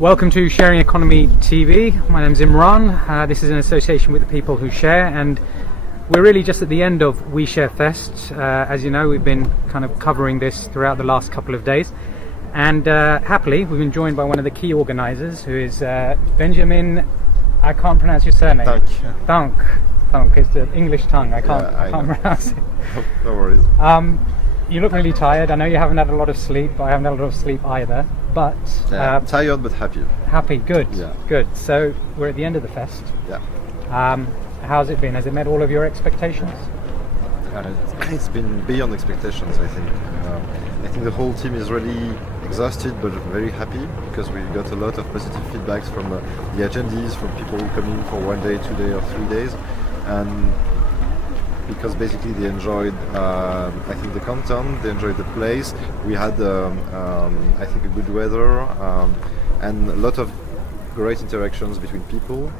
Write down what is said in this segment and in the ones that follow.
Welcome to Sharing Economy TV. My name's Imran. This is in association with the people who share, and we're really just at the end of Oui Share Fest. As you know, we've been kind of covering this throughout the last couple of days, and happily we've been joined by one of the key organisers, who is Benjamin. I can't pronounce your surname. Tincq. It's the English tongue. I can't pronounce it. No worries. You look really tired. I know you haven't had a lot of sleep. I haven't had a lot of sleep either. But tired but happy. Happy, good, yeah. Good. So we're at the end of the fest. Yeah. How's it been? Has it met all of your expectations? It's been beyond expectations, I think. I think the whole team is really exhausted but very happy, because we got a lot of positive feedbacks from the attendees, from people who come in for 1 day, 2 days or 3 days, and because basically they enjoyed, I think, the content, they enjoyed the place. We had, I think, a good weather and a lot of great interactions between people.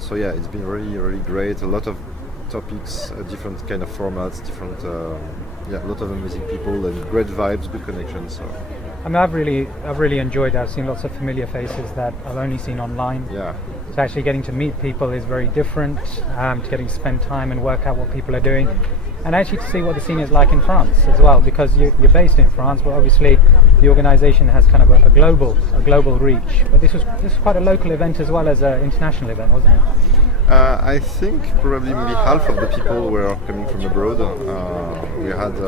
So yeah, it's been really, really great. A lot of topics, different kind of formats, different, a lot of amazing people and great vibes, good connections. So. I mean, I've really enjoyed it. I've seen lots of familiar faces that I've only seen online. Yeah. So actually getting to meet people is very different, to getting to spend time and work out what people are doing, and actually to see what the scene is like in France as well, because you're based in France, but obviously the organisation has kind of a global reach. But this was quite a local event as well as an international event, wasn't it? I think probably maybe half of the people were coming from abroad. We had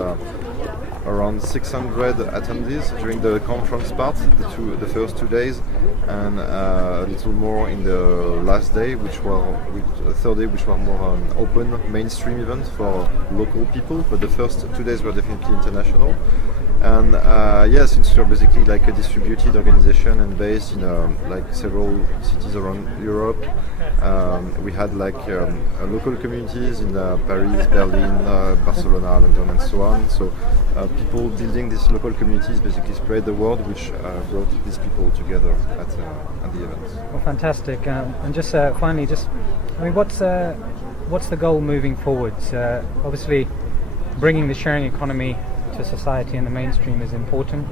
around 600 attendees during the conference part, the first 2 days, and a little more in the last day, the third day, which were more open mainstream event for local people. But the first 2 days were definitely international. And since we're basically like a distributed organization and based in like several cities around Europe, we had like local communities in Paris, Berlin, Barcelona, London, and so on. So people building these local communities basically spread the word, which brought these people together at the event. Well, fantastic. And just finally, what's the goal moving forwards? Obviously, bringing the sharing economy to society and the mainstream is important.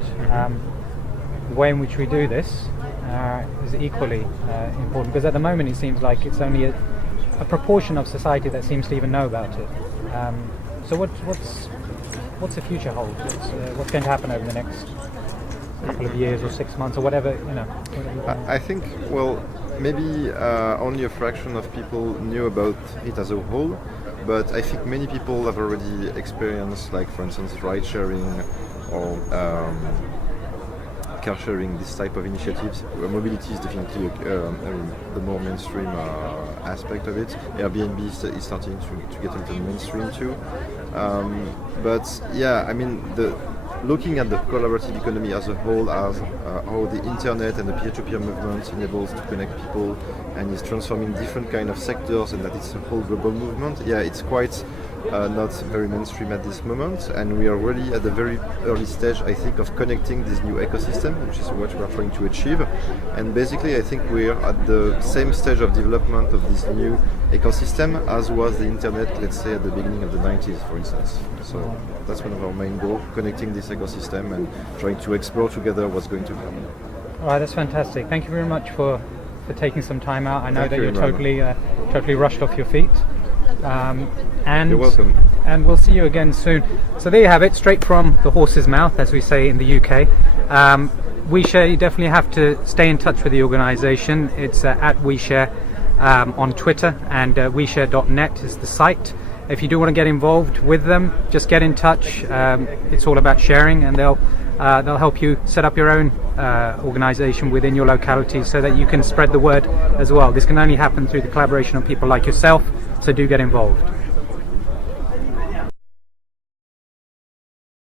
The way in which we do this is equally important, because at the moment it seems like it's only a proportion of society that seems to even know about it. So what's the future hold? What's going to happen over the next couple of years or 6 months or whatever? I think, well, maybe only a fraction of people knew about it as a whole. But I think many people have already experienced, like, for instance, ride sharing or car sharing, this type of initiatives. Mobility is definitely the more mainstream aspect of it. Airbnb is starting to get into the mainstream too. But yeah, I mean, looking at the collaborative economy as a whole, as how the internet and the peer-to-peer movement enables to connect people and is transforming different kind of sectors, and that it's a whole global movement. Yeah, it's quite not very mainstream at this moment, and we are really at the very early stage, I think, of connecting this new ecosystem, which is what we are trying to achieve. And basically, I think we are at the same stage of development of this new ecosystem as was the internet, let's say, at the beginning of the 90s, for instance. So that's one of our main goals, connecting this ecosystem and trying to explore together what's going to happen. All right, that's fantastic. Thank you very much for taking some time out. I know that you're totally rushed off your feet. And you're welcome. And we'll see you again soon. So there you have it, straight from the horse's mouth, as we say in the UK. We Share, you definitely have to stay in touch with the organisation. It's at We Share on Twitter, and OuiShare.net is the site. If you do want to get involved with them, just get in touch. It's all about sharing, and they'll help you set up your own organisation within your locality so that you can spread the word as well. This can only happen through the collaboration of people like yourself, so do get involved.